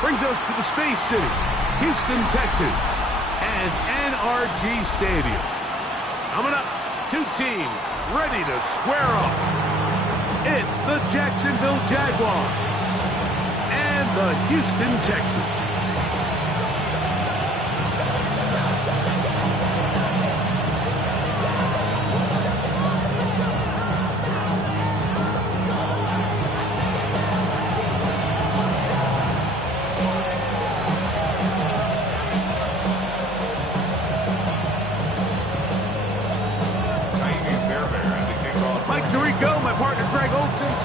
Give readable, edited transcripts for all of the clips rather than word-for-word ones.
Brings us to the Space City, Houston, Texas, and NRG Stadium. Coming up, two teams ready to square off. It's the Jacksonville Jaguars and the Houston Texans.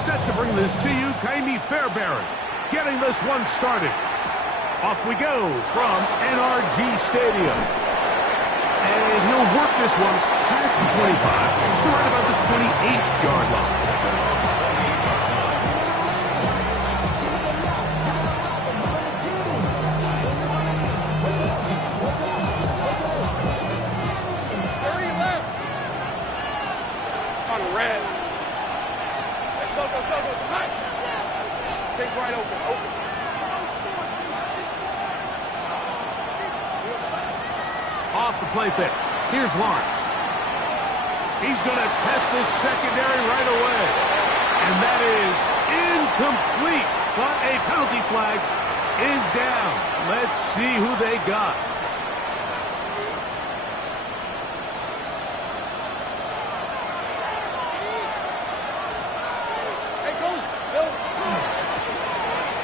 Set to bring this to you, Kaimi Fairbairn, getting this one started. Off we go from NRG Stadium. And he'll work this one past the 25 to right about the 28-yard line. Off the play fake. Here's Lawrence. He's going to test this secondary right away. And that is incomplete. But a penalty flag is down. Let's see who they got.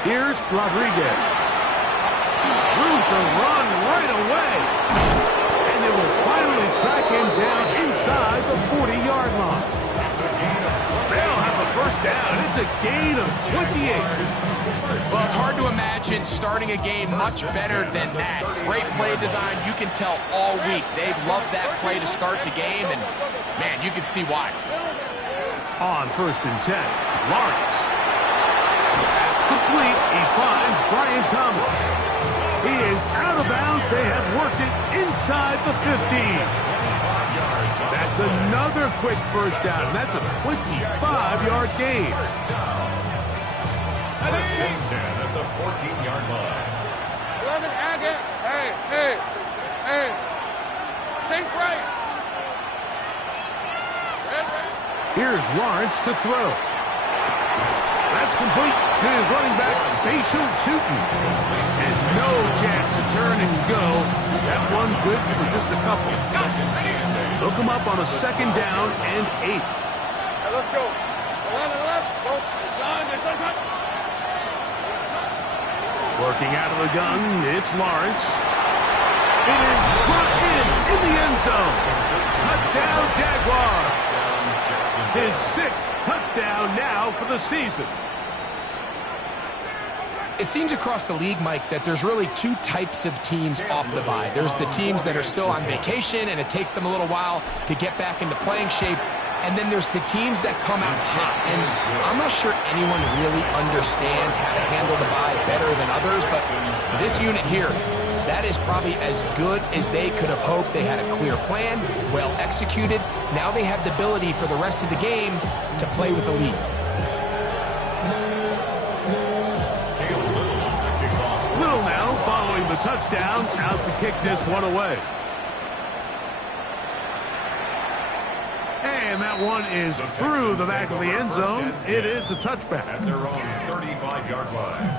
Here's Rodriguez. Room to run right away. And they will finally track him down inside the 40-yard line. They'll have a first down. It's a gain of 28. Well, it's hard to imagine starting a game much better than that. Great play design. You can tell all week they love that play to start the game, and, man, you can see why. On 1st and 10, Lawrence. That's complete. He finds Brian Thomas. He is out of bounds. They have worked it inside the 15. That's another quick first down. That's a 25-yard gain. First and 10 at the 14-yard line. 11, Agate. Hey. Safe right. Here's Lawrence to throw. That's complete to his running back, Facial Tootin. And no chance to turn and go. That one good for just a couple. They'll come up on a second down and 8. Right, let's go. 11. Go. Working out of the gun, it's Lawrence. It is brought in the end zone. Touchdown, Jaguars. His 6th touchdown now for the season. It seems across the league, Mike, that there's really two types of teams off the bye. There's the teams that are still on vacation, and it takes them a little while to get back into playing shape. And then there's the teams that come out hot. And I'm not sure anyone really understands how to handle the bye better than others, but this unit here, that is probably as good as they could have hoped. They had a clear plan, well executed. Now they have the ability for the rest of the game to play with a lead. Little now following the touchdown, out to kick this one away. And that one is through the back of the end zone. It is a touchback. At their own 35-yard line.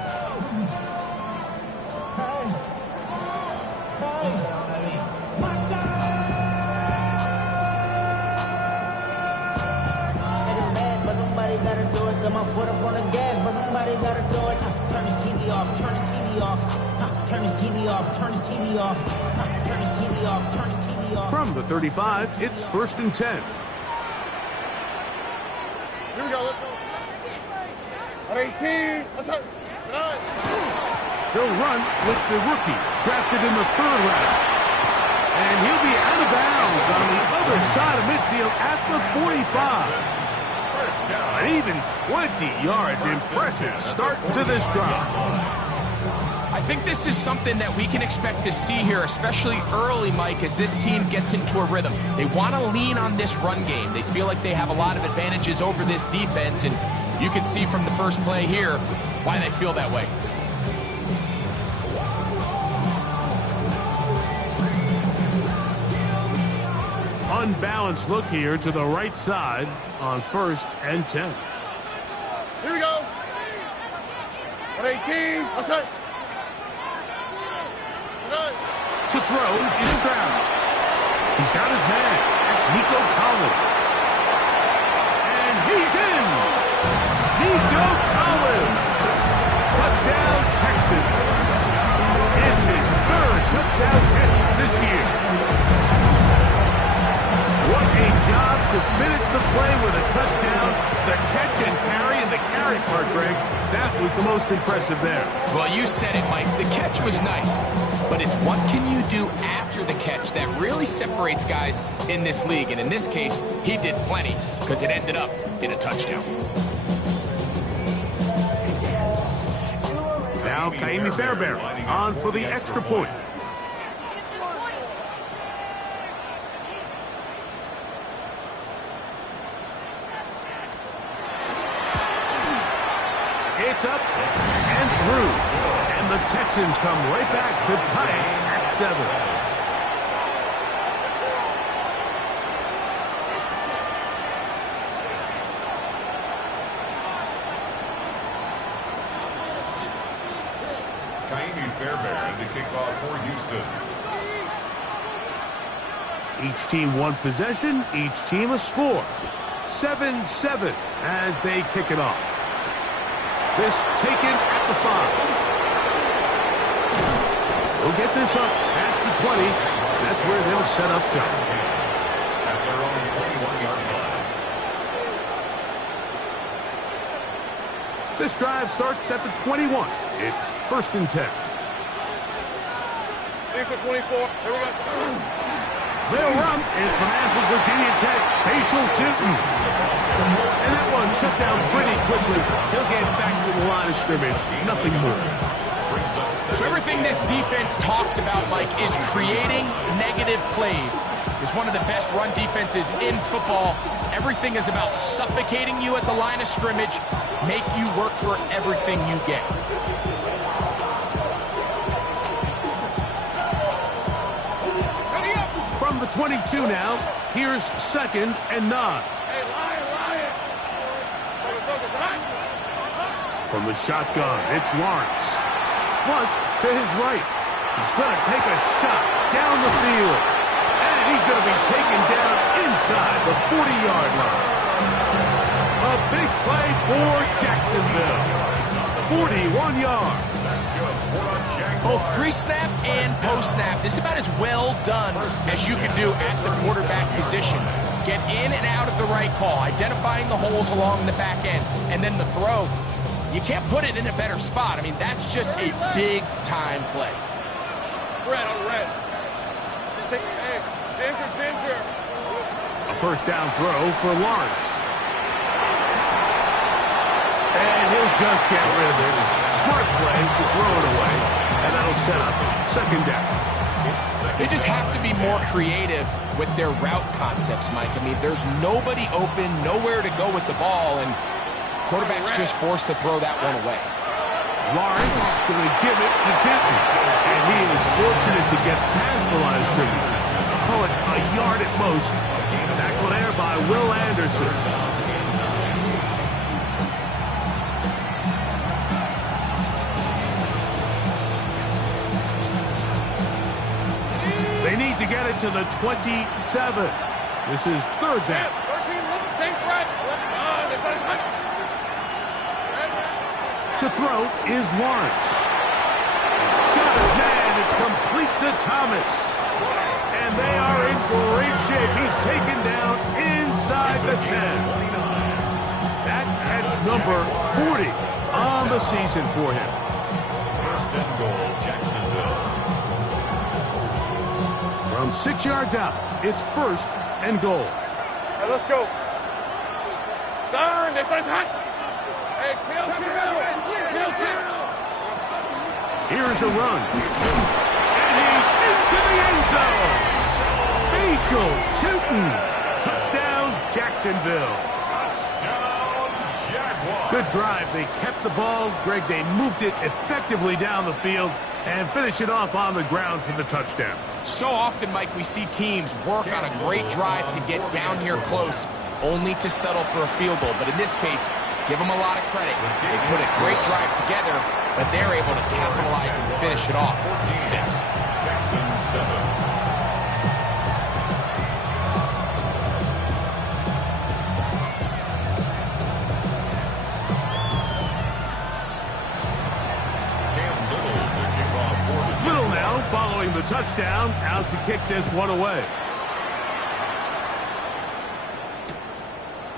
Somebody gotta do it. Got my foot up on the gas, but somebody gotta do it. Turn his TV off. Turn his TV off. Turn his TV off. Turn his TV off. Turn his TV off. Turn his TV off. From the 35, it's 1st and 10. Here we go. Let's go. At 18. Let's go. He'll run with the rookie, drafted in the 3rd round. And he'll be out of bounds on the other side of midfield at the 45. An even 20 yards. Impressive start to this drive. I think this is something that we can expect to see here, especially early, Mike, as this team gets into a rhythm. They want to lean on this run game. They feel like they have a lot of advantages over this defense, and you can see from the first play here why they feel that way. unbalanced look here to the right side on 1st and 10. Here we go. At 18. Outside. To throw is Brown. He's got his man. That's Nico Collins. And he's in. Nico Collins. Touchdown, Texans. It's his 3rd touchdown catch this year. What a job to finish the play with a touchdown. The catch and carry, and the carry part, Greg, that was the most impressive there. Well, you said it, Mike. The catch was nice, but it's what can you do after the catch that really separates guys in this league. And in this case, he did plenty because it ended up in a touchdown. Now, Kaimi Fairbairn on for the extra point. It's up and through. And the Texans come right back to tie it at 7. Kaimi Fairbairn to kick off for Houston. Each team one possession, each team a score. 7-7 as they kick it off. This taken at the 5. They'll get this up past the 20. That's where they'll set up shop. At their own 21-yard line. This drive starts at the 21. It's 1st and 10. Thanks for 24. Here we go. They'll run. It's a man from Virginia Tech, Facial Tootin. And that one shut down pretty quickly. He'll get back to the line of scrimmage. Nothing more. So everything this defense talks about, Mike, is creating negative plays. It's one of the best run defenses in football. Everything is about suffocating you at the line of scrimmage, make you work for everything you get. From the 22 now, here's 2nd and 9. Hey, Lion. From the shotgun, it's Lawrence. Flush to his right. He's going to take a shot down the field. And he's going to be taken down inside the 40-yard line. A big play for Jacksonville. 41 yards. Both pre-snap and post-snap. This is about as well done as you can do at the quarterback position. Get in and out of the right call, identifying the holes along the back end, and then the throw. You can't put it in a better spot. I mean, that's just a big-time play. Red on red. Take danger. A 1st down throw for Lawrence. And he'll just get rid of this. Smart play to throw it away. And that'll set up 2nd down. They just have to be more creative with their route concepts, Mike. I mean, there's nobody open, nowhere to go with the ball, and quarterback's just forced to throw that one away. Lawrence going to give it to Tinton. And he is fortunate to get past the line of scrimmage. Call it a yard at most. Tackle there by Will Anderson. They need to get it to the 27. This is 3rd down. 13, same threat. To throw is Lawrence. Got his man. It's complete to Thomas. And they are in great shape. He's taken down inside the 10. That catch number 40 on the season for him. 1st and goal, Jacksonville. From 6 yards out, it's 1st and goal. Hey, let's go. Turn. This is hot. Hey, kill. Here's a run. And he's into the end zone. Facial Tootin. Touchdown, Jacksonville. Touchdown, Jaguars. Good drive. They kept the ball. Greg, they moved it effectively down the field. And finish it off on the ground for the touchdown. So often, Mike, we see teams work on a great drive to get down here close, only to settle for a field goal. But in this case, give them a lot of credit. They put a great drive together, but they're able to capitalize and finish it off at 6. Jackson 7. Little now following the touchdown, out to kick this one away.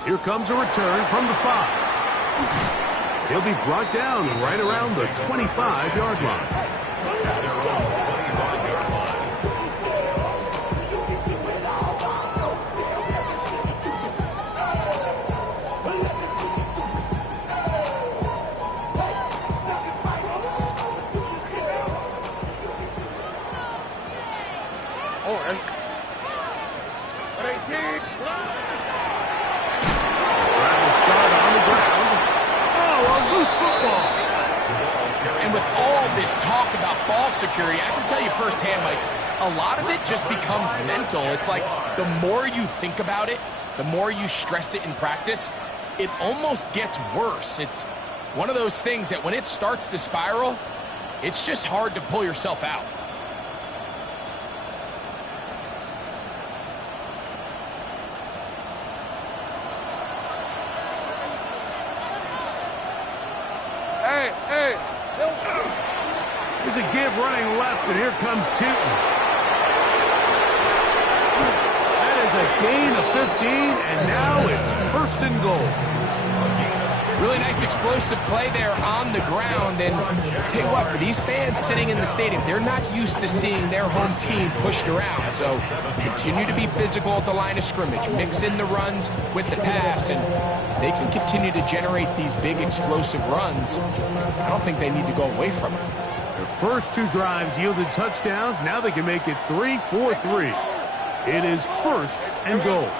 Here comes a return from the 5. He'll be brought down right around the 25-yard line. Talk about ball security, I can tell you firsthand, Mike, a lot of it just becomes mental. It's like the more you think about it, the more you stress it in practice, it almost gets worse. It's one of those things that when it starts to spiral, it's just hard to pull yourself out. There's a give running left, and here comes Tootin. That is a gain of 15, and now it's 1st and goal. Really nice explosive play there on the ground, and I'll tell you what, for these fans sitting in the stadium, they're not used to seeing their home team pushed around, so continue to be physical at the line of scrimmage, mix in the runs with the pass, and they can continue to generate these big explosive runs. I don't think they need to go away from it. Their first 2 drives yielded touchdowns. Now they can make it 3-4-3. It is 1st and goal.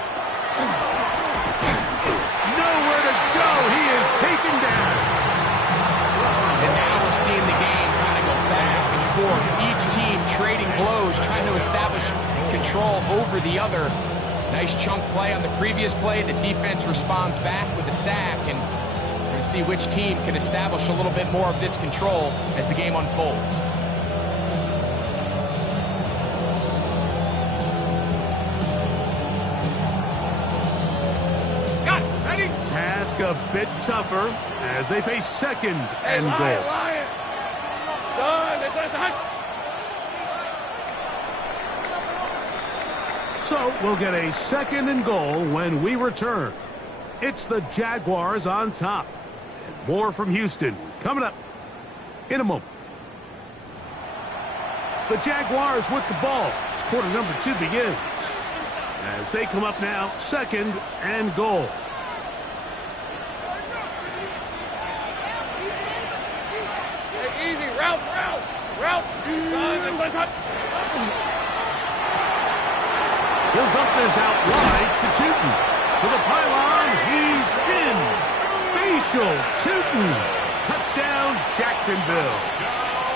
Nowhere to go. He is taken down. And now we're seeing the game kind of go back and forth. Each team trading blows, trying to establish control over the other. Nice chunk play on the previous play. The defense responds back with a sack, and we're going to see which team can establish a little bit more of this control as the game unfolds. Got it. Ready? Task a bit tougher as they face 2nd and goal. Lion. Son, it's a hunt. So we'll get a 2nd and goal when we return. It's the Jaguars on top. And more from Houston coming up in a moment. The Jaguars with the ball as quarter number 2 begins. As they come up now, 2nd and goal. Hey, easy. Route. Son, it's a hunt. He'll dump this out wide to Tootin. To the pylon, he's in. Facial, Tootin. Touchdown, Jacksonville.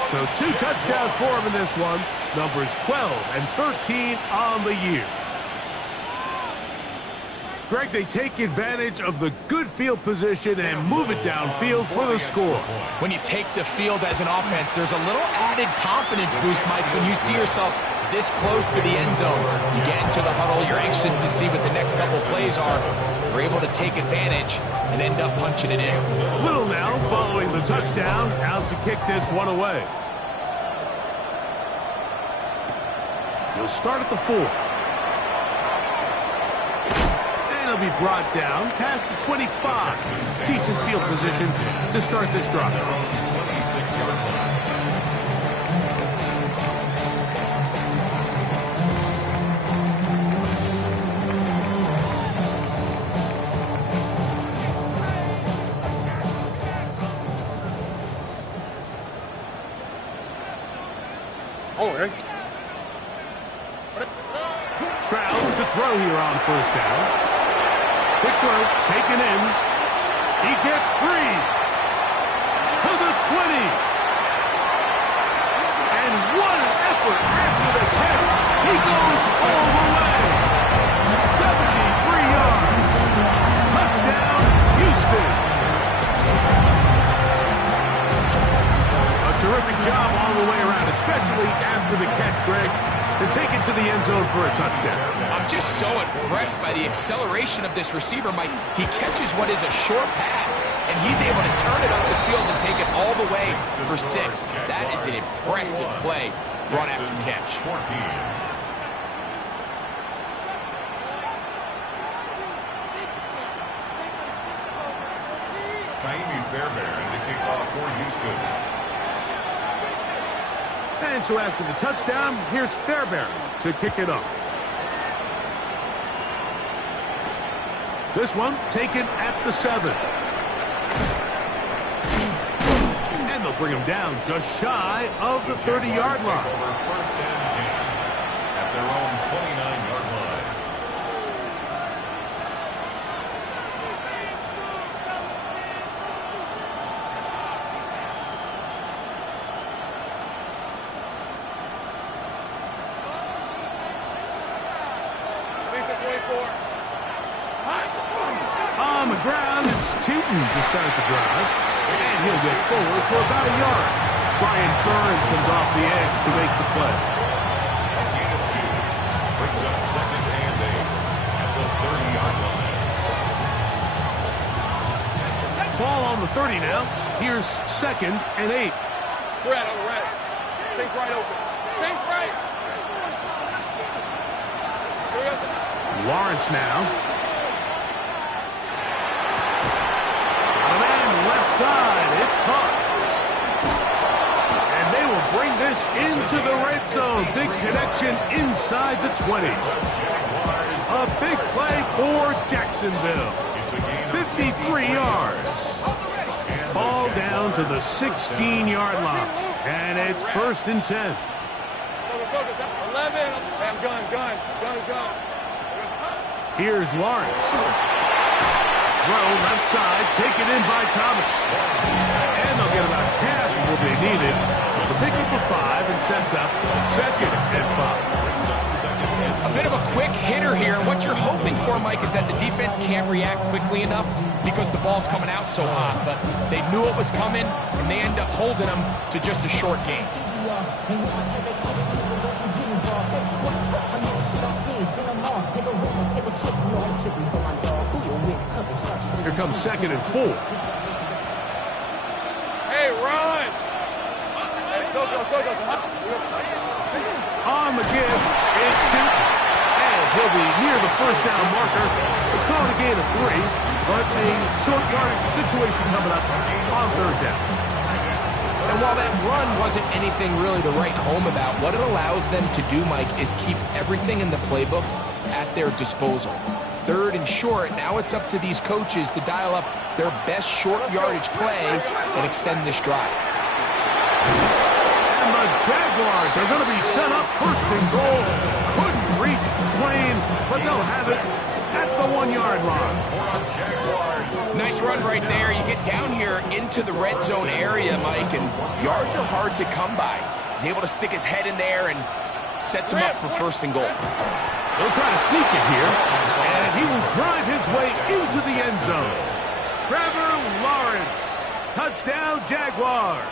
So 2 touchdowns for him in this one. Numbers 12 and 13 on the year. Greg, they take advantage of the good field position and move it downfield for the score. When you take the field as an offense, there's a little added confidence boost, Mike, when you see yourself this close to the end zone. You get into the huddle, you're anxious to see what the next couple plays are. You're able to take advantage and end up punching it in. Little now following the touchdown, out to kick this one away. He'll start at the 4. And he'll be brought down past the 25. Decent field position to start this drive. 26-yard line. Stroud to throw here on 1st down. Quick throw, taken in. He gets free. To the 20. Perfect job all the way around, especially after the catch, Greg, to take it to the end zone for a touchdown. I'm just so impressed by the acceleration of this receiver, Mike. He catches what is a short pass, and he's able to turn it up the field and take it all the way for 6. That is an impressive play, run after catch. 14. Fairbairn to kick off for Houston. And so after the touchdown, here's Fairbairn to kick it off. This one taken at the 7. And they'll bring him down just shy of the 30-yard line. First and 10 at their own 29-yard line. On the ground, it's Tootin to start the drive. And he'll get forward for about a yard. Brian Burns comes off the edge to make the play. A gain of 2 brings up 2nd and 8 at the 30-yard line. Ball on the 30 now. Here's 2nd and 8. Red on the red. Sink right open. Sink right. Lawrence now. Got a man left side. It's caught. And they will bring this into the red zone. Big connection inside the 20. A big play for Jacksonville. 53 yards. Ball down to the 16-yard line. And it's 1st and 10. 11. Hey, I'm gun. Here's Lawrence. Throw left side, taken in by Thomas. And they'll get about half of what they needed to pick up a 5 and sets up 2nd and 5. A bit of a quick hitter here, and what you're hoping for, Mike, is that the defense can't react quickly enough because the ball's coming out so hot. But they knew it was coming, and they end up holding them to just a short gain. Here comes 2nd and 4. Hey, run. Hey, so go. On the give, it's Tootin. And he'll be near the 1st down marker. It's called a gain of 3, but a short yardage situation coming up on 3rd down. And while that run wasn't anything really to write home about, what it allows them to do, Mike, is keep everything in the playbook at their disposal. 3rd and short, now it's up to these coaches to dial up their best short yardage play and extend this drive. And the Jaguars are going to be set up 1st and goal. Couldn't reach the plane, but they'll have it at the 1-yard line. Nice run right there. You get down here into the red zone area, Mike, and yards are hard to come by. He's able to stick his head in there and sets him up for 1st and goal. He'll try to sneak it here, and he will drive his way into the end zone. Trevor Lawrence, touchdown Jaguars.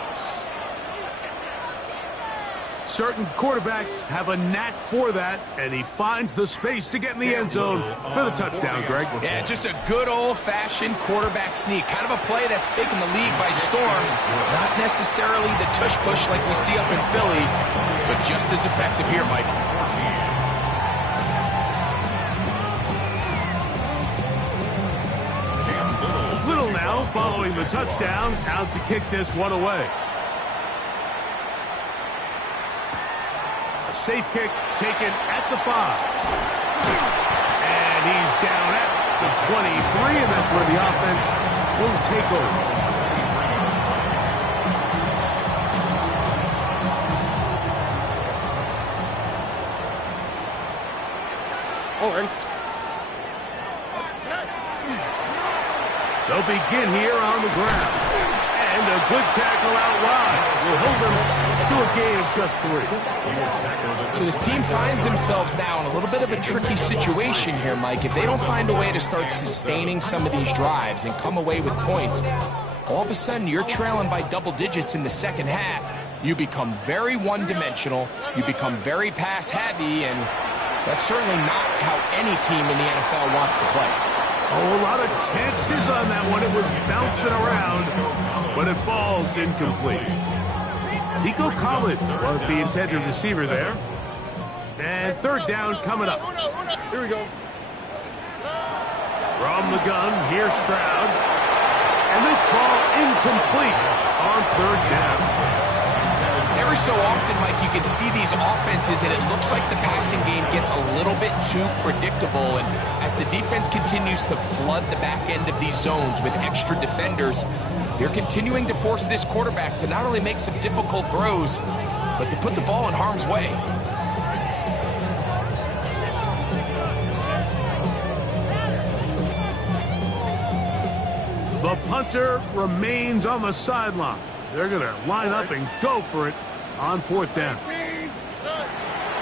Certain quarterbacks have a knack for that, and he finds the space to get in the end zone for the touchdown, Greg. Yeah, just a good old-fashioned quarterback sneak. Kind of a play that's taken the league by storm. Not necessarily the tush-push like we see up in Philly, but just as effective here, Mike. Little now following the touchdown, out to kick this one away. A safe kick taken at the 5. And he's down at the 23, and that's where the offense will take over. They'll begin here on the ground. And a good tackle out wide will hold them to a gain of just 3. So this team finds themselves now in a little bit of a tricky situation here, Mike. If they don't find a way to start sustaining some of these drives and come away with points, all of a sudden you're trailing by double digits in the 2nd half. you become very one-dimensional, you become very pass-heavy, and that's certainly not how any team in the NFL wants to play. Oh, a lot of chances on that one. It was bouncing around, but it falls incomplete. Nico Collins was the intended receiver there. And third down coming up. Here we go. From the gun, here's Stroud. And this ball incomplete on third down. Every so often, Mike, you can see these offenses, and it looks like the passing game gets a little bit too predictable. And as the defense continues to flood the back end of these zones with extra defenders, they're continuing to force this quarterback to not only make some difficult throws, but to put the ball in harm's way. The punter remains on the sideline. They're going to line up and go for it on fourth down.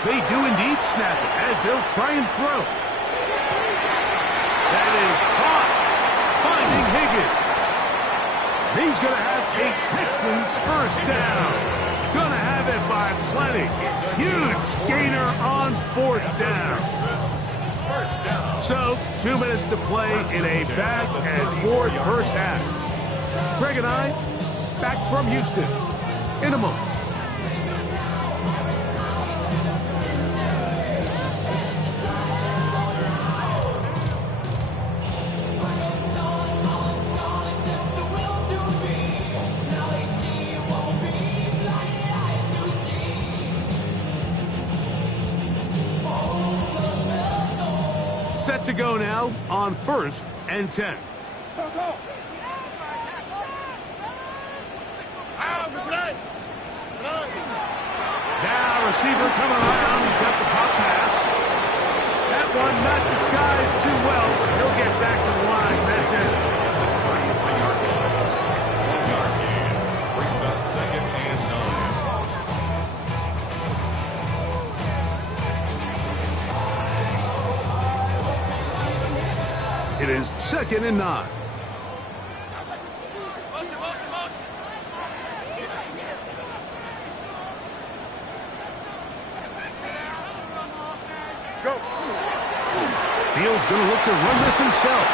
They do indeed snap it as they'll try and throw. That is caught. Finding Higgins. He's going to have a Texans first down. Going to have it by plenty. Huge gainer on fourth down. So, 2 minutes to play in a back and forth first half. Greg and I, back from Houston in a moment. Set to go now on 1st and 10. Now receiver coming around. He's got the pop pass. That one not disguised too well, but he'll get back to the line. That's it. 1-yard gain. Brings up 2nd and 9. It is 2nd and 9. Fields going to look to run this himself.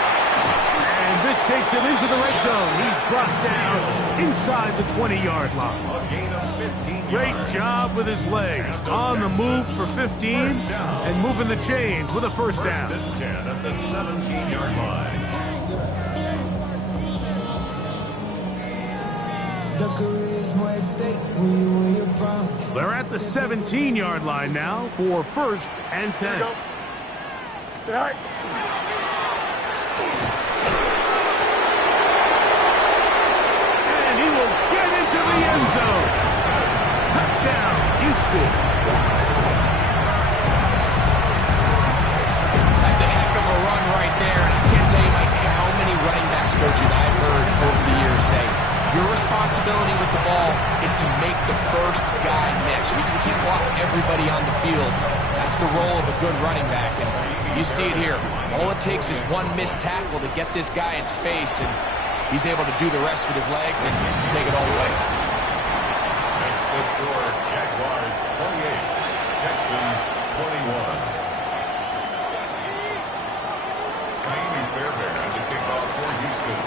And this takes him into the red zone. He's brought down inside the 20-yard line. A gain of 15 Great yards. job with his legs. On the move for 15 and moving the chains with a first down. 1st and 10 at the 17-yard line. They're at the 17-yard line now for 1st and 10. And he will get into the end zone. Touchdown, Houston. That's a heck of a run right there. And I can't tell you, Mike, how many running backs coaches I've heard over the years say, your responsibility with the ball is to make the first guy miss. We can't block everybody on the field. That's the role of a good running back. And you see it here. All it takes is one missed tackle to get this guy in space, and he's able to do the rest with his legs and take it all the way. Makes the score Jaguars 28, Texans 21. Miami Fairbairn to kick off for Houston.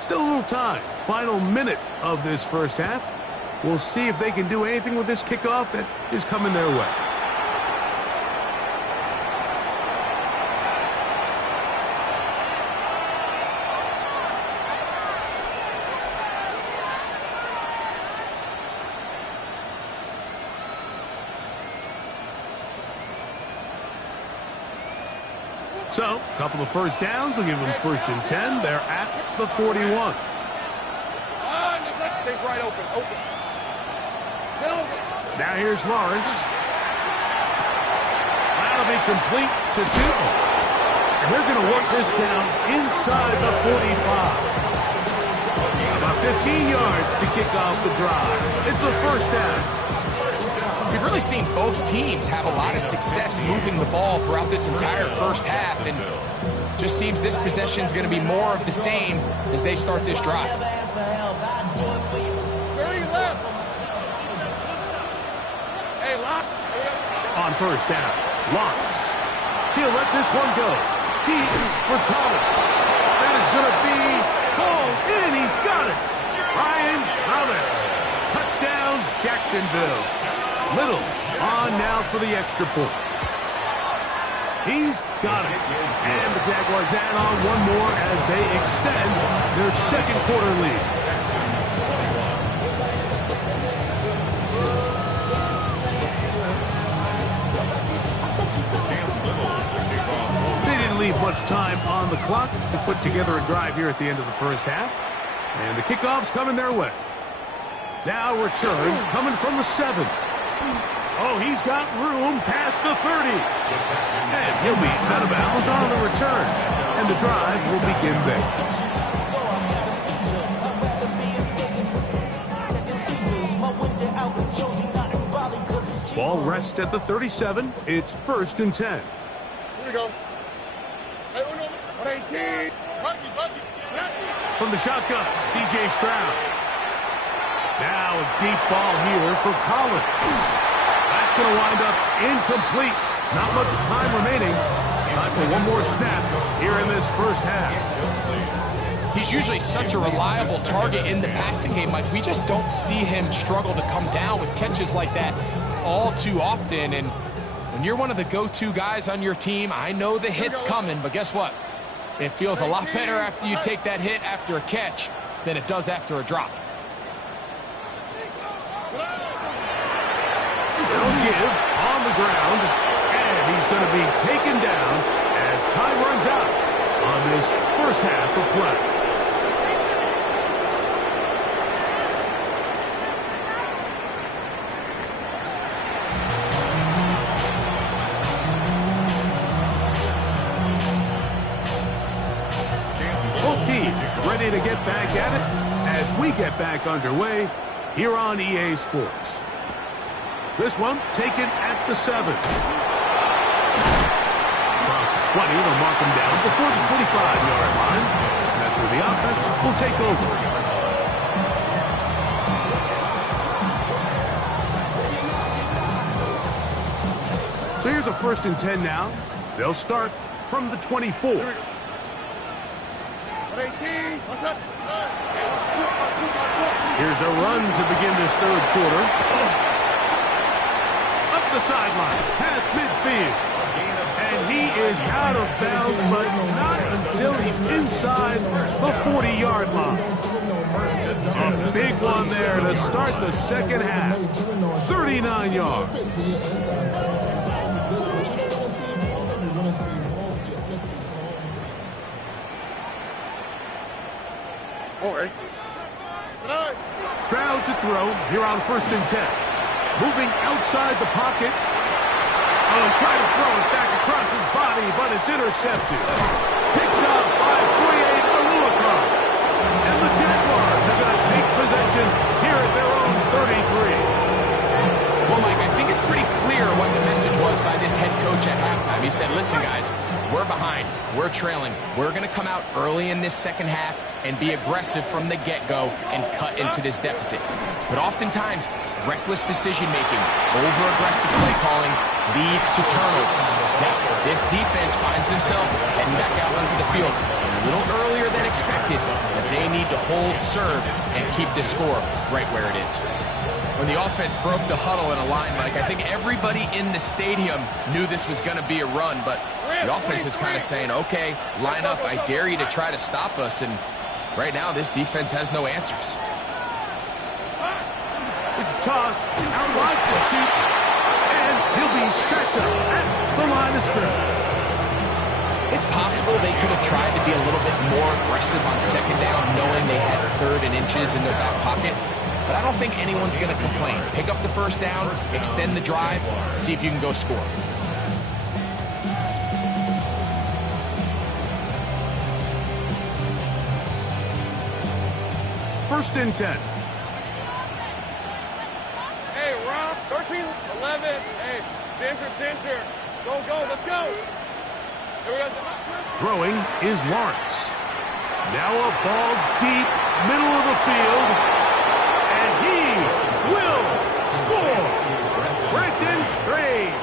Still a little time. Final minute of this first half. We'll see if they can do anything with this kickoff that is coming their way. So, a couple of first downs will give them 1st and 10. They're at the 41. Take right open. Now here's Lawrence. That'll be complete to 2. And they're going to work this down inside the 45. About 15 yards to kick off the drive. It's a first down. We've really seen both teams have a lot of success moving the ball throughout this entire first half, and just seems this possession is going to be more of the same as they start this drive. On first down, Lawrence. He'll let this one go. Deep for Thomas. That is going to be called in. He's got it. Brian Thomas. Touchdown, Jacksonville. Little on now for the extra point. He's got it. And the Jaguars add on one more as they extend their second quarter lead. They didn't leave much time on the clock to put together a drive here at the end of the first half. And the kickoff's coming their way. Now return coming from the 7. Oh, he's got room past the 30. And he'll be out of bounds on the return. And the drive will begin there. Ball rests at the 37. It's 1st and 10. Here we go. From the shotgun, C.J. Stroud. Now a deep ball here for Collins. That's going to wind up incomplete. Not much time remaining. Time for one more snap here in this first half. He's usually such a reliable target in the passing game, Mike. We just don't see him struggle to come down with catches like that all too often. And when you're one of the go-to guys on your team, I know the hit's coming, but guess what? It feels a lot better after you take that hit after a catch than it does after a drop. They'll give on the ground, and he's going to be taken down as time runs out on this first half of play. Both teams ready to get back at it as we get back underway here on EA Sports. This one taken at the 7. Across the 20, they'll mark him down before the 25-yard line. That's where the offense will take over. So here's a 1st and 10 now. They'll start from the 24. Here's a run to begin this third quarter. Up the sideline, past midfield. And he is out of bounds, but not until he's inside the 40-yard line. A big one there to start the second half. 39 yards. Stroud to throw here on 1st and 10. Moving outside the pocket. Oh, trying to throw it back across his body, but it's intercepted. Picked up by Foye Oluokun. And the Jaguars are going to take possession here at their own 33. Well, Mike, I think it's pretty clear what the message was by this head coach at halftime. He said, listen, guys, we're behind. We're trailing. We're going to come out early in this second half and be aggressive from the get-go and cut into this deficit. But oftentimes, reckless decision-making, over-aggressive play calling leads to turnovers. Now, this defense finds themselves heading back out onto the field a little earlier than expected, but they need to hold serve and keep this score right where it is. When the offense broke the huddle in a line, Mike, I think everybody in the stadium knew this was going to be a run, but the offense is kind of saying, okay, line up, I dare you to try to stop us, and right now this defense has no answers. It's tossed out wide for Cheek, and he'll be stacked up at the line of scrimmage. It's possible they could have tried to be a little bit more aggressive on second down, knowing they had 3rd and inches in their back pocket. But I don't think anyone's going to complain. Pick up the first down, extend the drive, see if you can go score. first and 10. Hey, Rob, 13, 11. Hey, Denver. Go, let's go. Here we go. Throwing is Lawrence. Now a ball deep, middle of the field. And he will score. Brenton Strange.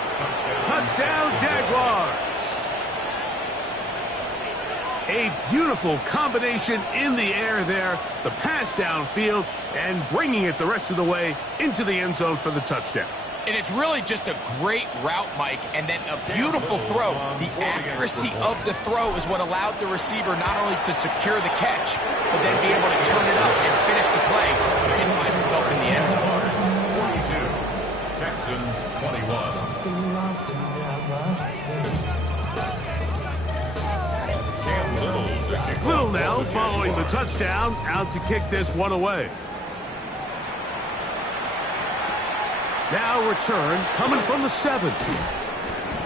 Touchdown, Jaguars. A beautiful combination in the air there. The pass downfield and bringing it the rest of the way into the end zone for the touchdown. And it's really just a great route, Mike, and then a beautiful throw. The accuracy of the throw is what allowed the receiver not only to secure the catch, but then be able to turn it up and finish the play and find himself in the end zone. 42, Texans 21. Little now following the touchdown, out to kick this one away. Now return coming from the 7.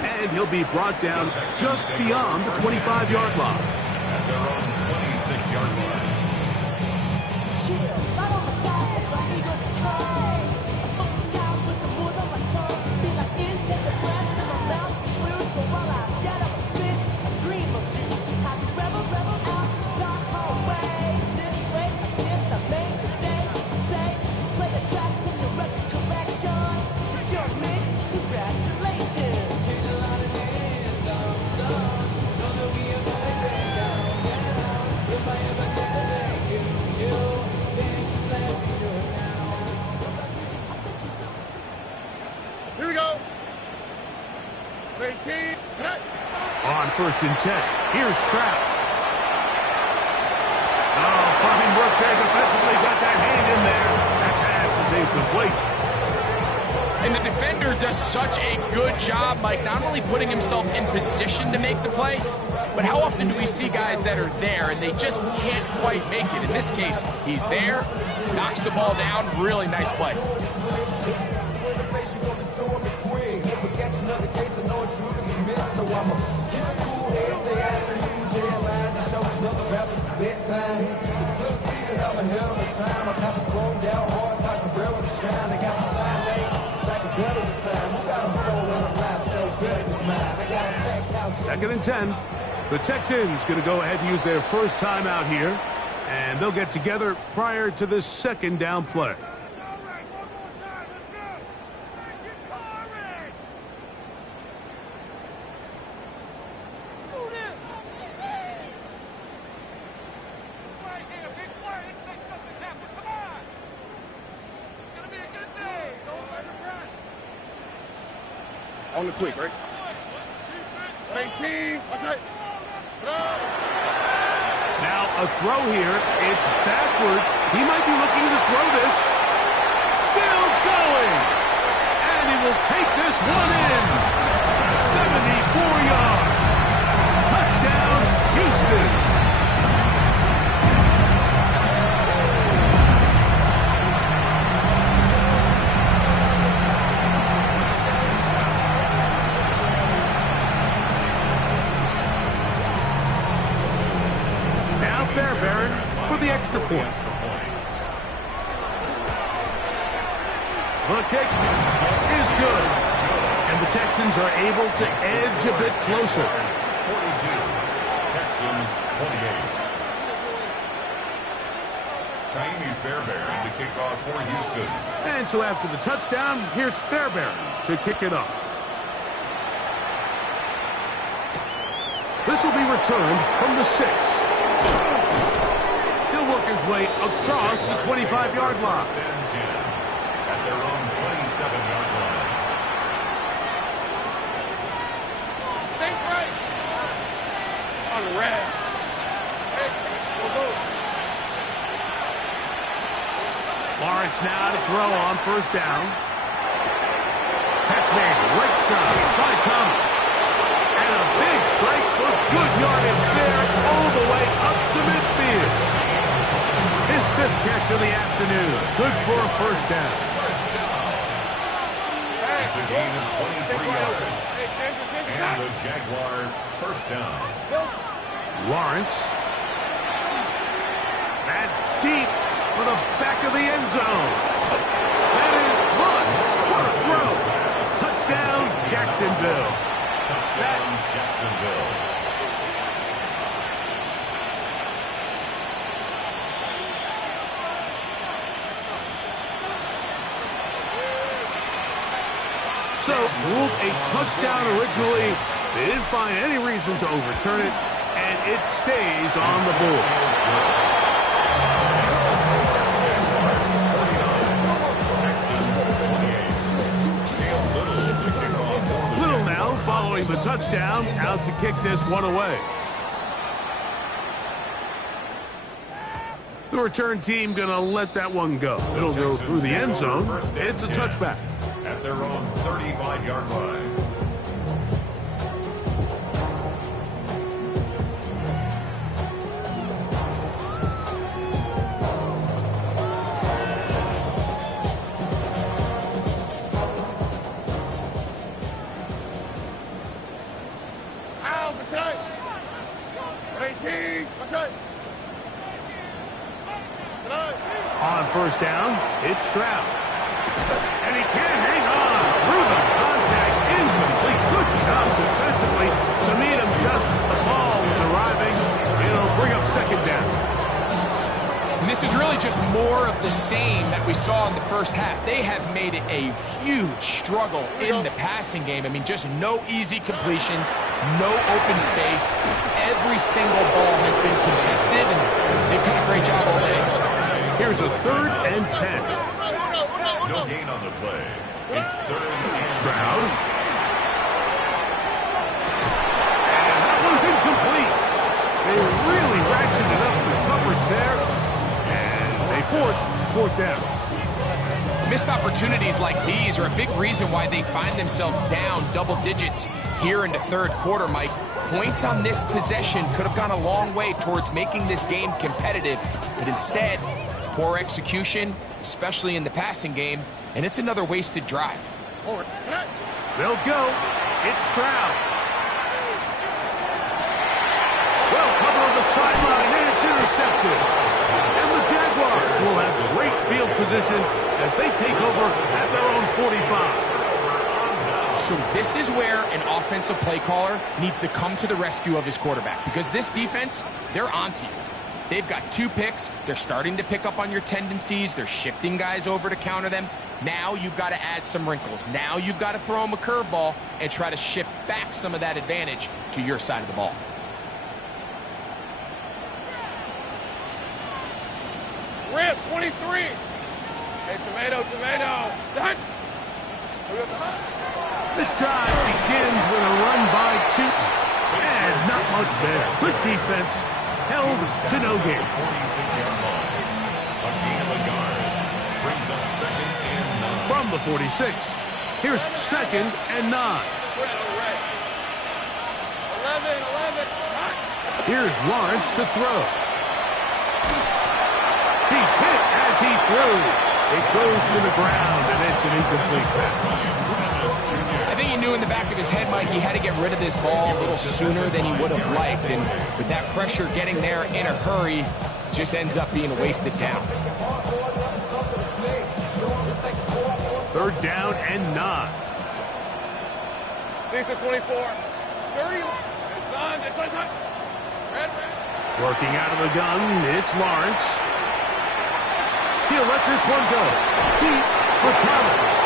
And he'll be brought down just beyond the 25-yard line. At their own 26-yard line. Here we go. 18, On first and 10, here's Stroud. Oh, fine work there defensively. Got that hand in there. That pass is incomplete. And the defender does such a good job, Mike, not only putting himself in position to make the play, but how often do we see guys that are there and they just can't quite make it? In this case, he's there, knocks the ball down. Really nice play. Second and 10. The Texans going to go ahead and use their first time out here, and they'll get together prior to this second down play. On the quick, right? 18, what's that? Now a throw here. It's backwards. He might be looking to throw this. Still going. And he will take this one in. 74 yards. Touchdown, Houston. Fairbairn for the extra point. The kick is good. And the Texans are able to edge a bit closer. 42, Texans 28. Taimi Fairbairn to kick off for Houston. And so after the touchdown, here's Fairbairn to kick it off. This will be returned from the 6. He'll work his way across the 25-yard line. At their own 27-yard line. Stay right. On the red. Hey, go. Lawrence now to throw on first down. Catch made right side by Thomas. And a big strike for good yardage there all the way up to midfield. His 5th catch of the afternoon. Good for a first down. It's a gain of 23 yards. And the Jaguar first down. Lawrence. That's deep. for the back of the end zone. That is caught. What a throw. Touchdown, Jacksonville. Touchdown, Jacksonville. So, ruled a touchdown originally. They didn't find any reason to overturn it, and it stays on the board. Little now following the touchdown, out to kick this one away. The return team going to let that one go. It'll go through the end zone. It's a touchback. At their own 35-yard line. Ow, protect! 18, protect! On first down, it's Stroud. And he can't hang on through the contact. Incomplete. Good job defensively to meet him just as the ball was arriving. It'll bring up second down. And this is really just more of the same that we saw in the first half. They have made it a huge struggle in the passing game. I mean, just no easy completions, no open space. Every single ball has been contested, and they've done a great job all day. Here's a 3rd and 10. No gain on the play. It's 3rd and Stroud. And that one's incomplete. They really ratcheted up the coverage there, and they force 4th down. Missed opportunities like these are a big reason why they find themselves down double digits here in the 3rd quarter, Mike. Points on this possession could have gone a long way towards making this game competitive, but instead, poor execution, especially in the passing game, and it's another wasted drive. They'll go. It's Stroud. Well covered on the sideline, and it's intercepted. And the Jaguars will have great field position as they take over at their own 45. So this is where an offensive play caller needs to come to the rescue of his quarterback, because this defense, they're onto you. They've got 2 picks. They're starting to pick up on your tendencies. They're shifting guys over to counter them. Now you've got to add some wrinkles. Now you've got to throw them a curveball and try to shift back some of that advantage to your side of the ball. Rip, 23. Hey, tomato. This drive begins with a run by Chuton. And not much there. Good defense. Held to no gain. 46-yard line. A gain of a yard. Brings up 2nd and 9. From the 46. Here's 2nd and 9. 11. Here's Lawrence to throw. He's hit as he threw. It goes to the ground, and it's an incomplete pass. I think he knew in the back of his head, Mike, he had to get rid of this ball a little sooner than he would have liked. And with that pressure getting there in a hurry, just ends up being a wasted down. 3rd down and 9. Lisa, 24. 30. It's on. Red. Working out of the gun, it's Lawrence. He'll let this one go. Deep for Thomas.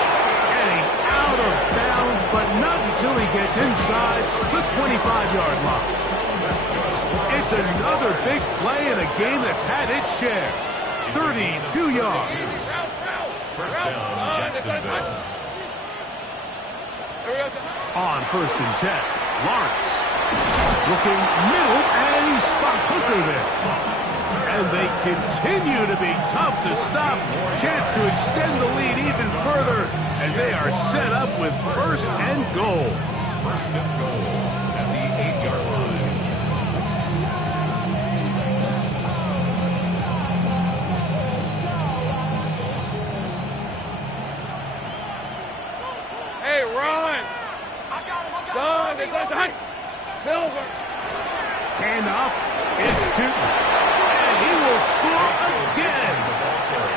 And he's out of bounds, but not until he gets inside the 25-yard line. It's another big play in a game that's had its share. 32 yards. First down, Jacksonville. On 1st and 10, Lawrence. Looking middle, and he spots Hunter there. And they continue to be tough to stop. Chance to extend the lead even further as they are set up with 1st and goal. 1st and goal at the 8-yard line. Hey, Ron. Son, it's on. Silver. Handoff. It's Chuton. And he will score again.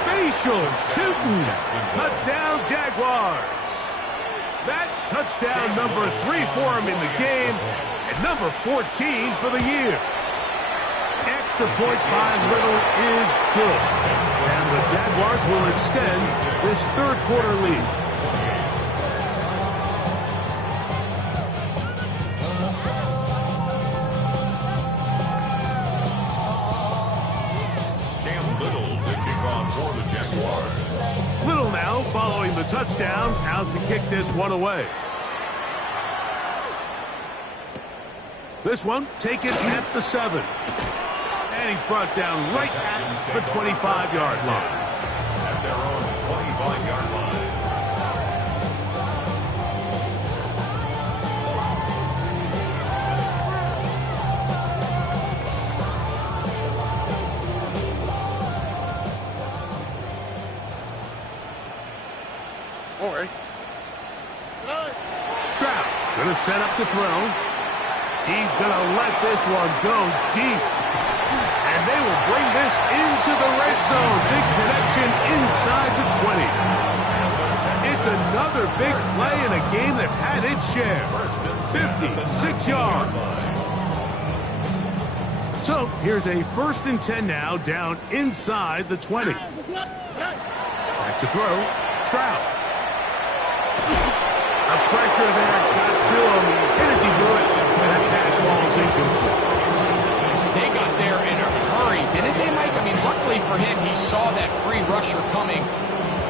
Facial shooting. Touchdown, Jaguars. That touchdown number 3 for him in the game, and number 14 for the year. Extra point by Little is good. And the Jaguars will extend this third quarter lead. Little now following the touchdown, out to kick this one away. This one taken at the 7. And he's brought down right at the 25-yard line. At their own 25-yard line. Stroud gonna set up the throw. He's gonna let this one go deep. And they will bring this into the red zone. Big connection inside the 20. It's another big play in a game that's had its share. 56 yards. So here's a 1st and 10 now, down inside the 20. Back to throw. Stroud. The pressure there got to him. As he threw it, and that pass ball is incomplete. They got there in a hurry, didn't they, Mike? I mean, luckily for him, he saw that free rusher coming,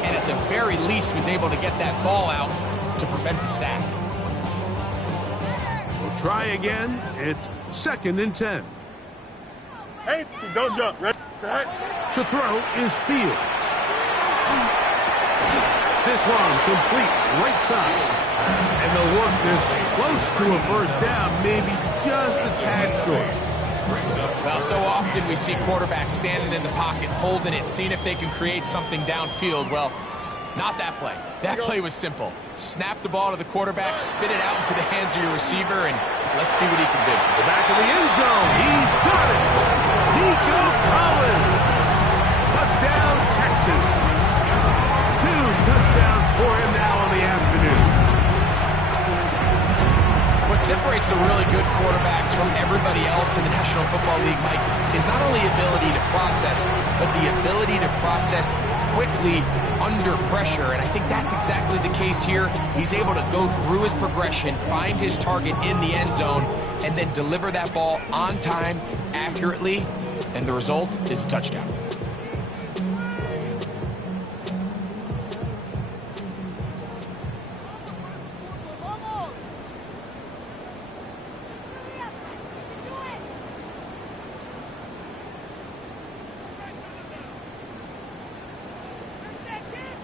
and at the very least was able to get that ball out to prevent the sack. We'll try again. It's 2nd and 10. Hey, don't jump. Ready? Set. To throw is Fields. This one complete right side. And they'll work this close to a first down, maybe just a tad short. Well, so often we see quarterbacks standing in the pocket, holding it, seeing if they can create something downfield. Well, not that play. That play was simple. Snap the ball to the quarterback, spit it out into the hands of your receiver, and let's see what he can do. The back of the end zone. He's got it. Nico Collins. Touchdown, Texans. 2 touchdowns for him now on the afternoon. What separates the really good quarterbacks from everybody else in the National Football League, Mike, is not only ability to process, but the ability to process quickly under pressure. And I think that's exactly the case here. He's able to go through his progression, find his target in the end zone, and then deliver that ball on time, accurately, and the result is a touchdown.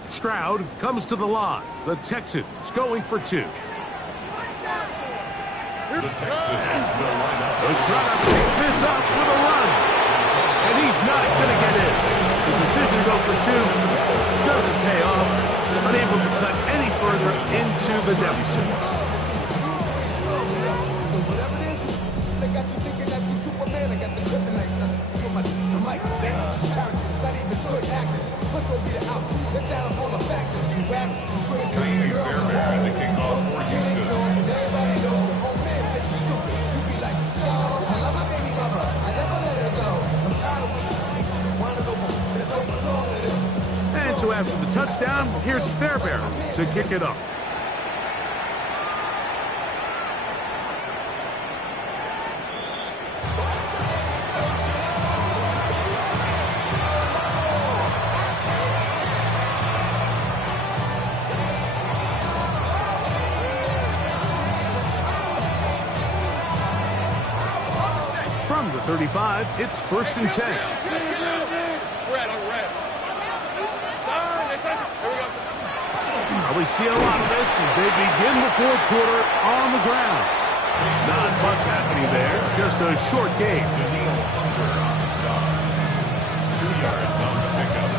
Stroud comes to the line. The Texans going for 2. The Texans will line up. They'll try to pick this up with a run. And he's not going to get in. The decision to go for 2 doesn't pay off. Unable to cut any further into the deficit. Whatever it is, they got you thinking that you Superman. I got the kryptonite. The mic, characters, not even good actors. What's going to be the outcome? Let's add up all the factors. You rap, you twist, Katie girls, Fairbairn in the kickoff for Houston. everybody knows. Oh man, think you stupid. You be like, so, I love my baby mama. I never let her go. I'm tired of waiting. Want to go, there's no wrong with it. And so after the touchdown, here's Fairbairn to kick it up. From the 35, it's 1st and 10. Red on red. Here we go. Probably see a lot of this as they begin the 4th quarter on the ground. Not much happening there, just a short game. Hunter on the stop. 2 yards on the pickup.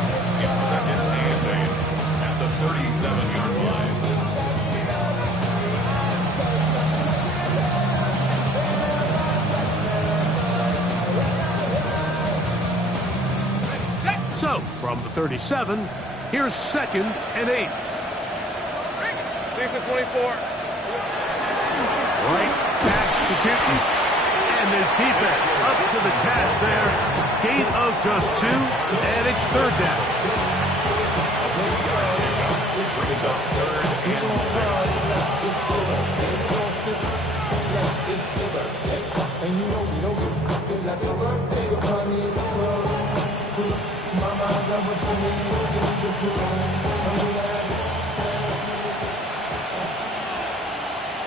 It's 2nd and 8 at the 37-yard line. So, from the 37, here's 2nd and 8. Decent 24. Right back to Tipton. And his defense up to the task there. Gain of just 2, and it's 3rd down. Brings up 3rd and 6.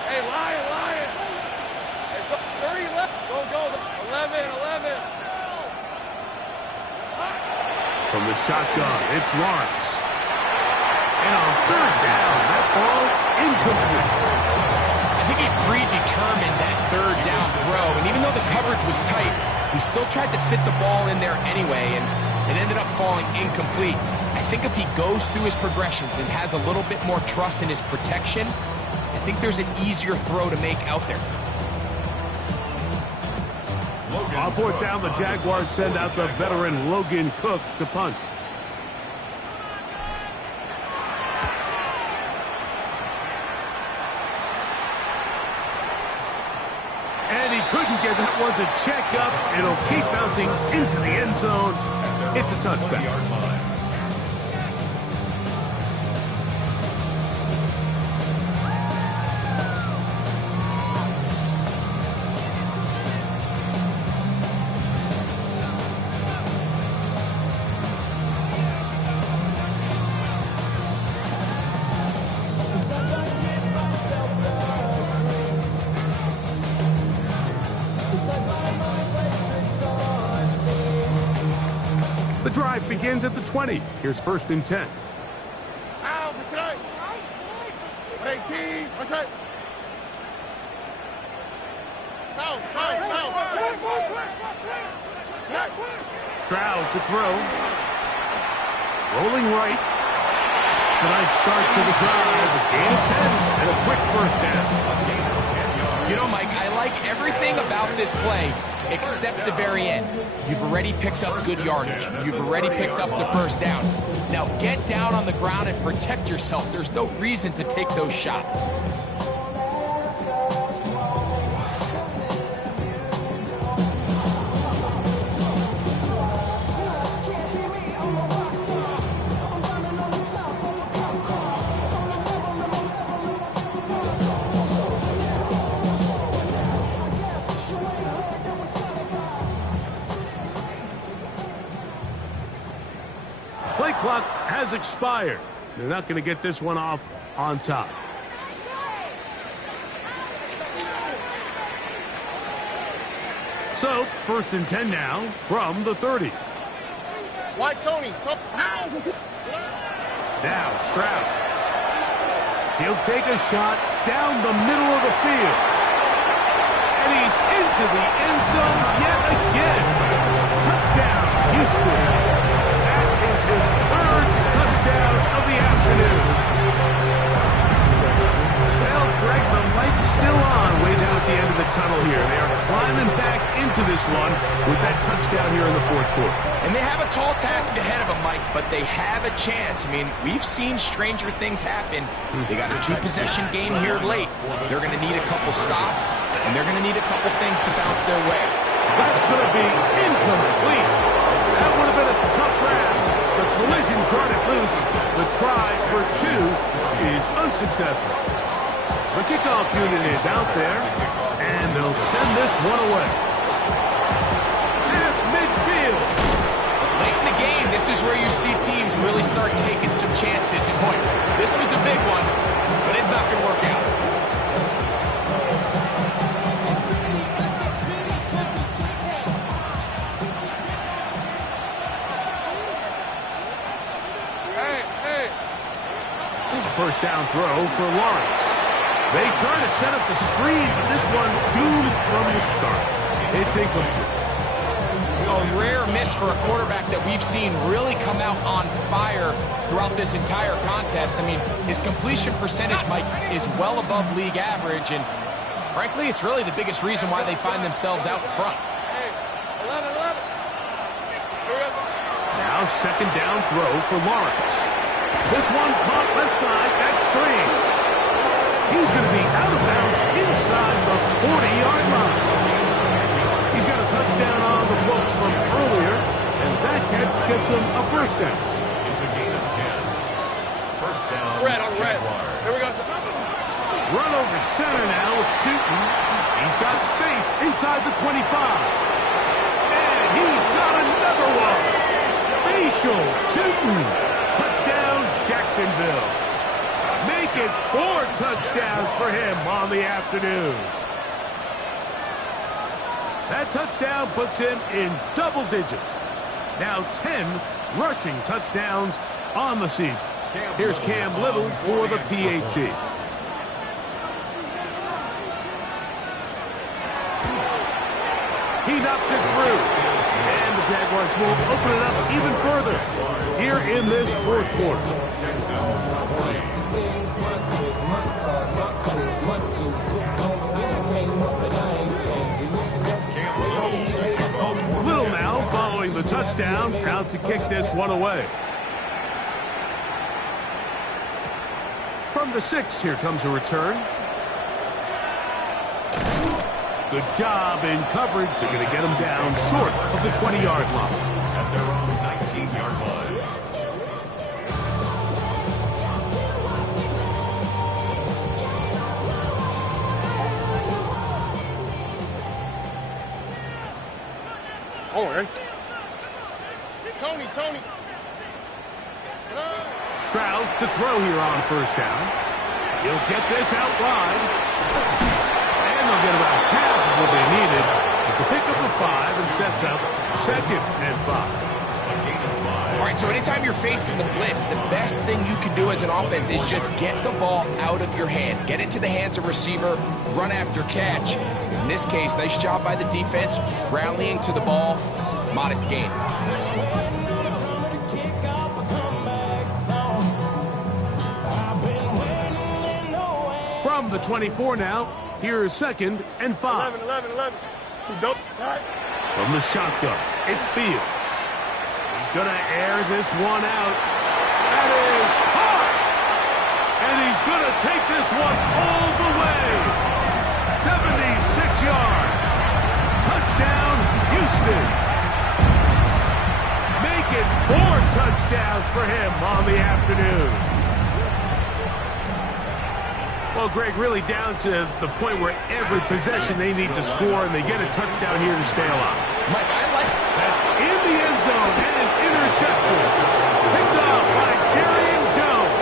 Hey, Lion. Hey, so 30 left. Go. 11. From the shotgun, it's Lawrence. And on 3rd down, that ball incomplete. I think he predetermined that 3rd down throw, and even though the coverage was tight, he still tried to fit the ball in there anyway, and it ended up falling incomplete. I think if he goes through his progressions and has a little bit more trust in his protection, I think there's an easier throw to make out there. On 4th down, the Jaguars send out the veteran Logan Cook to punt. And he couldn't get that one to check up. It'll keep bouncing into the end zone. It's a touchback. The drive begins at the 20. Here's 1st and 10. Ow, what's that? 18, what's that? Stroud to throw. Rolling right. It's a nice start to the drive. A gain of 10 and a quick 1st down. You know, Mike, I like everything about this play except the very end. You've already picked up good yardage. You've already picked up the 1st down. Now get down on the ground and protect yourself. There's no reason to take those shots. Play clock has expired. They're not going to get this one off on top. So, 1st and 10 now from the 30. Why, Tony? Now, Stroud. He'll take a shot down the middle of the field. And he's into the end zone yet again. Touchdown, Houston. That is his 3rd touchdown of the afternoon. Well, Greg, the light's still on way down at the end of the tunnel here. They are climbing back into this one with that touchdown here in the 4th quarter. And they have a tall task ahead of them, Mike, but they have a chance. I mean, we've seen stranger things happen. They got a 2-possession game here late. They're going to need a couple stops, and they're going to need a couple things to bounce their way. That's going to be incomplete. That would have been a tough grab. The collision turned it loose. The try for 2 is unsuccessful. The kickoff unit is out there, and they'll send this one away. Past midfield. Late in the game, this is where you see teams really start taking some chances. And boy, this was a big one, but it's not going to work out. Hey. First down throw for Lawrence. They try to set up the screen, but this one doomed from the start. It's incomplete. A rare miss for a quarterback that we've seen really come out on fire throughout this entire contest. I mean, his completion percentage, Mike, is well above league average, and frankly, it's really the biggest reason why they find themselves out front. Hey, 11. Now Now second down throw for Lawrence. This one caught left side. That's strange. He's going to be out of bounds inside the 40-yard line. He's got a touchdown on the books from earlier, and that catch gets him a first down. It's a gain of 10. First down, Red on red. Jaguars. Here we go. Run over center now with Tootin. He's got space inside the 25. And he's got another one. Facial Tootin. Touchdown, Jacksonville. Make it 4 touchdowns for him on the afternoon. That touchdown puts him in double digits. Now 10 rushing touchdowns on the season. Here's Cam Little for the PAT. He knocks it through. And the Jaguars will open it up even further here in this fourth quarter. Little now following the touchdown, out to kick this one away. From the 6, here comes a return. Good job in coverage. They're going to get him down short of the 20-yard line. At their own 19-yard line. Oh, right. Tony. Stroud to throw here on first down. He'll get this out wide. And they'll get about half of what they needed. It's a pickup of 5 and sets up 2nd and 5. All right, so anytime you're facing the blitz, the best thing you can do as an offense is just get the ball out of your hand. Get it to the hands of receiver, run after catch. In this case, nice job by the defense, rallying to the ball, modest gain. From the 24 now, here's 2nd and 5. 11. Dope. From the shotgun, it's Fields. He's going to air this one out. That is hard. And he's going to take this one all the way. 76 yards. Touchdown, Houston. Make it 4 touchdowns for him on the afternoon. Well, Greg, really down to the point where every possession they need to score, and they get a touchdown here to stay alive. Mike, I like That's in the end zone and intercepted. Picked up by Darian Jones.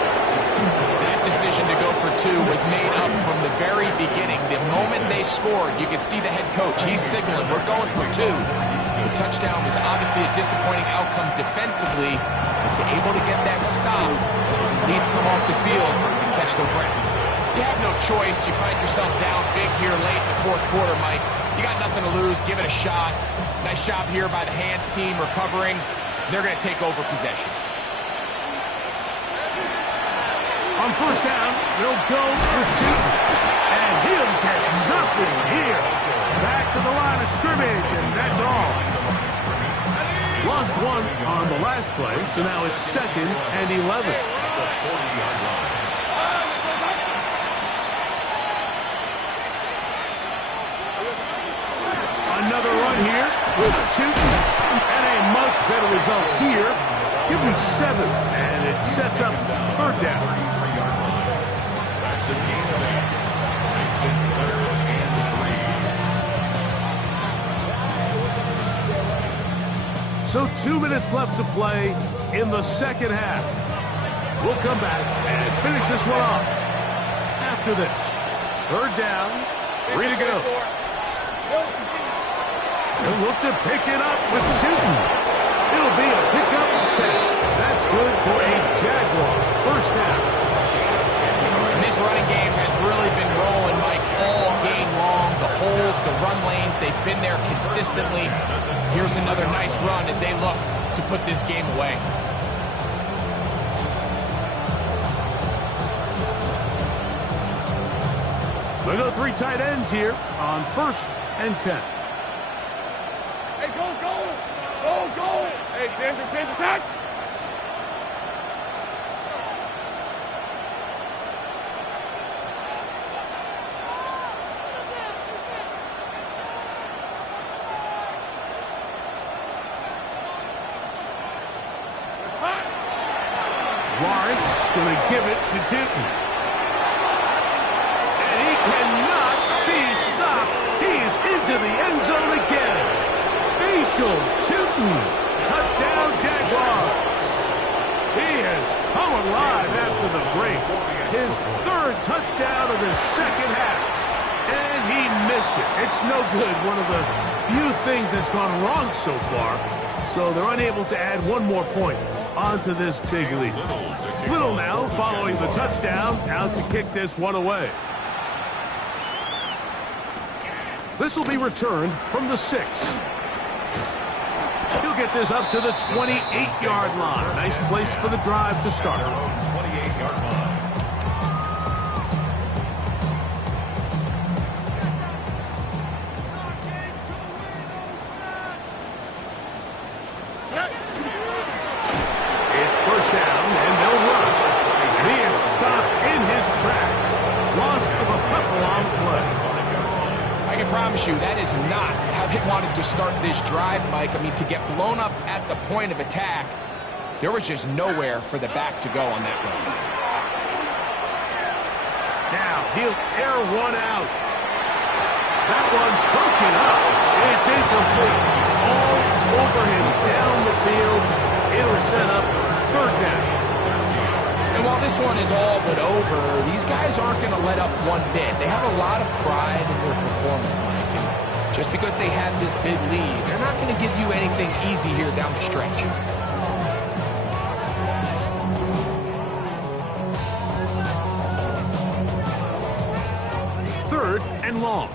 that decision to go for 2 was made up from the very beginning. The moment they scored, you could see the head coach. He's signaling, we're going for 2. The touchdown was obviously a disappointing outcome defensively, but to able to get that stop, at least come off the field and catch their breath. You have no choice. You find yourself down big here late in the fourth quarter, Mike. You got nothing to lose. Give it a shot. Nice job here by the hands team recovering. They're going to take over possession. On first down, they'll go with 2. And he'll get nothing here. Back to the line of scrimmage, and that's all. Lost 1 on the last play, so now it's 2nd and 11. Another run here with 2. And a much better result here. Give him 7, and it sets up 3rd down. That's a gain of 8. Makes it 3rd and 3. So 2 minutes left to play in the second half. We'll come back and finish this one off after this. 3rd down, 3 to go. He'll look to pick it up with 2. It'll be a pickup of 10. That's good for a Jaguar first down. And this running game has really been rolling, Mike, all game long. The holes, the run lanes, they've been there consistently. Here's another nice run as they look to put this game away. They go 3 tight ends here on 1st and 10. Hey, go. Hey, Danger, attack! Lawrence going to give it to Tootin. And he cannot be stopped. He is into the end zone again. Facial Tootin's touchdown Jaguars. He has come alive after the break. His third touchdown of the second half. And he missed it. It's no good. One of the few things that's gone wrong so far. So they're unable to add one more point onto this big lead. Little now following the touchdown, out to kick this one away. This will be returned from the 6. He'll get this up to the 28-yard line. Nice place for the drive to start. 28-yard line. It's first down, and they'll run. He is stopped in his tracks. Loss of a couple on the play. I can promise you that is not how they wanted to start this drive, Mike. I mean, to get blown up at the point of attack, there was just nowhere for the back to go on that run. Now he'll air one out. That one broken up. It's incomplete. All over him down the field. It'll set up third down. And while this one is all but over, these guys aren't going to let up one bit. They have a lot of pride in their performance, Mike. And just because they have this big lead, they're not going to give you anything easy here down the stretch. Third and long.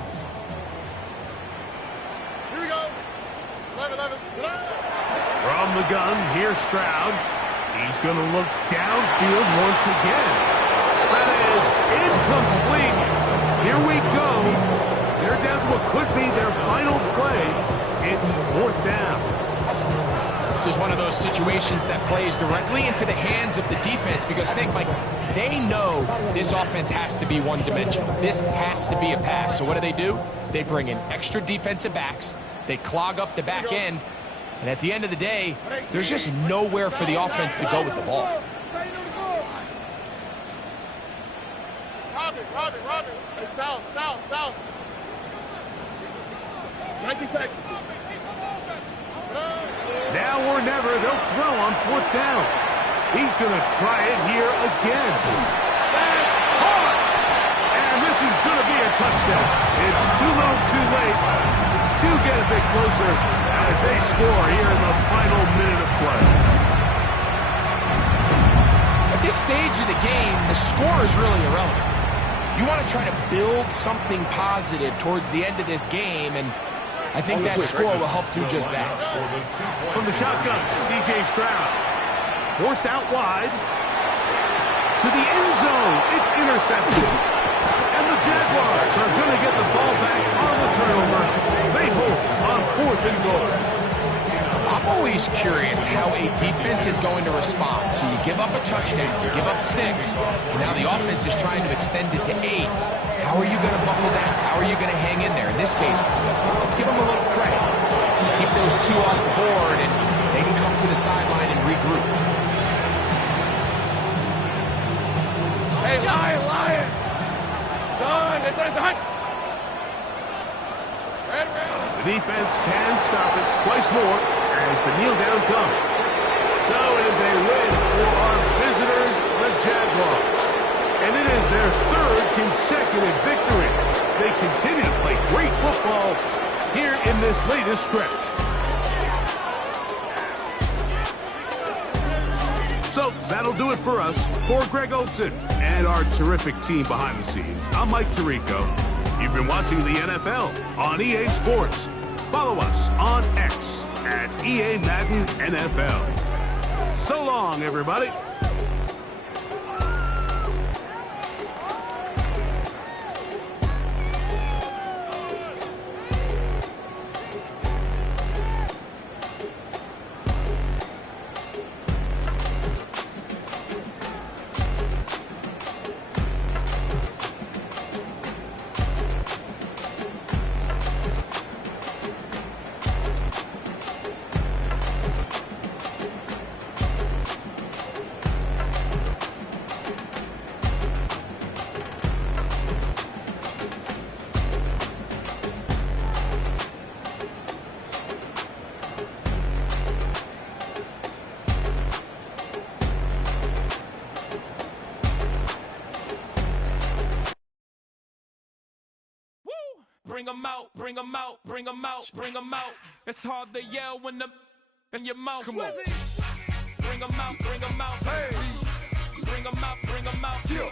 Here we go. 11. From the gun, here's Stroud. He's going to look downfield once again. That is incomplete. Here we go. They're down to what could be their final play. It's fourth down. This is one of those situations that plays directly into the hands of the defense because think, Mike, they know this offense has to be one-dimensional. This has to be a pass. So what do? They bring in extra defensive backs. They clog up the back end. And at the end of the day, there's just nowhere for the offense to go with the ball. Robin. Hey, south. 19 Texas. Now or never, they'll throw on fourth down. He's going to try it here again. That's hard. And this is going to be a touchdown. It's too little too late. Do get a bit closer as they score here in the final minute of play. At this stage of the game, the score is really irrelevant. You want to try to build something positive towards the end of this game, and I think that score will help do just that. From the shotgun, C.J. Stroud. Forced out wide. To the end zone. It's intercepted. And the Jaguars are going to get the ball back on the turnover. They hold on fourth and goal. I'm always curious how a defense is going to respond. So you give up a touchdown, you give up 6, and now the offense is trying to extend it to 8. How are you going to buckle down? How are you going to hang in there? In this case, let's give them a little credit. Keep those 2 off the board, and they can come to the sideline and regroup. Hey, Lion. Son, it's on. The defense can stop it twice more as the kneel down comes. So it is a win for our visitors, the Jaguars. And it is their third consecutive victory. They continue to play great football here in this latest stretch. So that'll do it for us. For Greg Olson and our terrific team behind the scenes, I'm Mike Tirico. You've been watching the NFL on EA Sports. Follow us on X at EA Madden NFL. So long, everybody. bring 'em out, bring 'em out, bring 'em out, bring 'em out. It's hard to yell when the in your mouth. Come on. Bring 'em out, bring 'em out. Hey. Bring 'em out, bring 'em out. Yeah.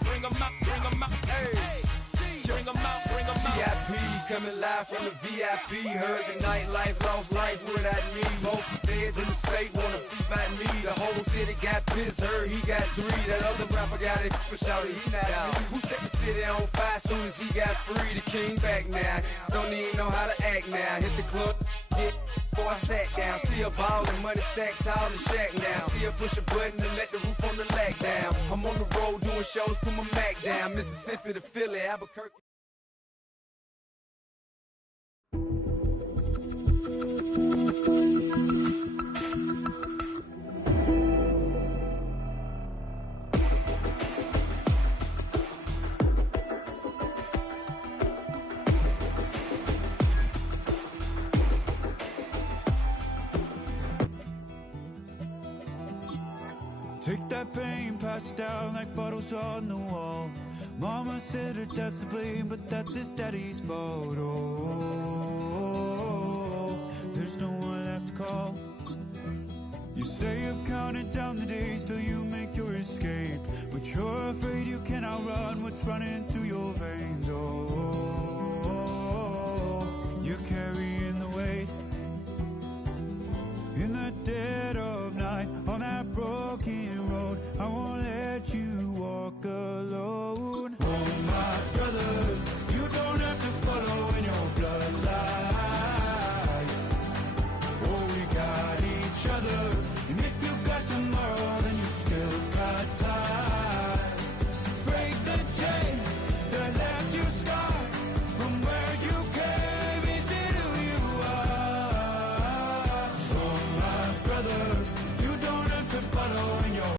Bring 'em out, bring 'em out. Hey. Bring 'em out, bring 'em out. VIP coming live from the VIP. Heard the nightlife, lost life without me. Most feds in the state wanna see by me. The whole city got pissed, heard he got 3. That other rapper got it for shouted, he not out. Who set the city on fire soon as he got free? The king back now, don't even know how to act now. Hit the club, get before I sat down. Still ballin', money stacked tall in the shack now. Still push a button and let the roof on the lack down. I'm on the road doing shows, put my Mac down. Mississippi to Philly, Albuquerque. Take that pain, pass it down like bottles on the wall. Mama said her dad's to blame, but that's his daddy's fault. Oh, there's no one left to call. You stay up counting down the days till you make your escape, but you're afraid you can outrun what's running through your veins. Oh, you're carrying the weight in the dead of night on that broken road. I want